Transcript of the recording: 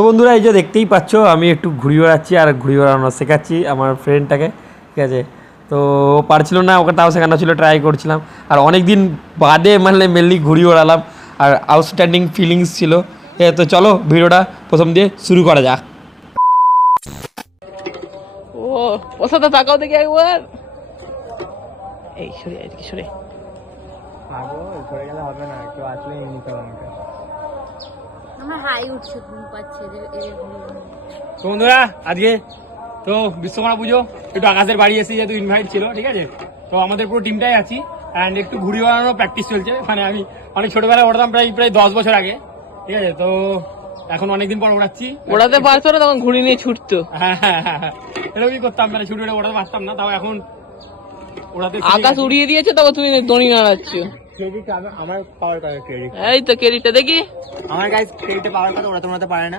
তো বন্ধুরা এই যে দেখতেই পাচ্ছ আমি একটু ঘুড়ি ওড়াচ্ছি আর ঘুড়ি ওড়ানো শেখাচ্ছি আমার ফ্রেন্ডটাকে, ঠিক আছে। তো ও পারছিল না, ওকে তাও শেখানো ছিল, ট্রাই করছিলাম। আর অনেক দিন বাদে মানে মেনলি ঘুড়ি ওড়ালাম আর আউটস্ট্যান্ডিং ফিলিংস ছিল। তো চলো ভিডিওটা প্রথম দিয়ে শুরু করা যাক। ও ওসাদা তাকাও দেখি একবার। এই সরে এদিকে সরে। ঘুরে গেলে হবে না, কেউ আসলে নিতে আমাকে। আমার হাই উঠছে ঘুম পাচ্ছে তো বন্ধুরা আজকে তো বিশ্বকর্মা পুজো, একটু আকাশের বাড়ি এসে যেহেতু ইনভাইট ছিল, ঠিক আছে। তো আমাদের পুরো টিমটাই আছি অ্যান্ড একটু ঘুড়ি ওড়ানোর প্র্যাকটিস চলছে। মানে আমি অনেক ছোটবেলায় ওড়াতাম, প্রায় 10 বছর আগে, ঠিক আছে। তো এখন অনেকদিন পর ওড়াচ্ছি। ওড়াতে পারতো না তখন ঘুড়ি নিয়ে ছুটতো। হ্যাঁ এরকমই করতাম, মানে ছুটে ছুটে ওড়াতে পারতাম না, তাও এখন ওড়াতে আকাশ উড়িয়ে দিয়েছে তবে তুমি দড়ি নাড়াচ্ছ। ক্রেডিট আমার পাওয়ার কথা, ক্রেডিট এই তো কেরিটা দেখি। আমার গাইস ক্রেডিটে পাওয়ার কথা, ওরা তোমরা তো পারে না।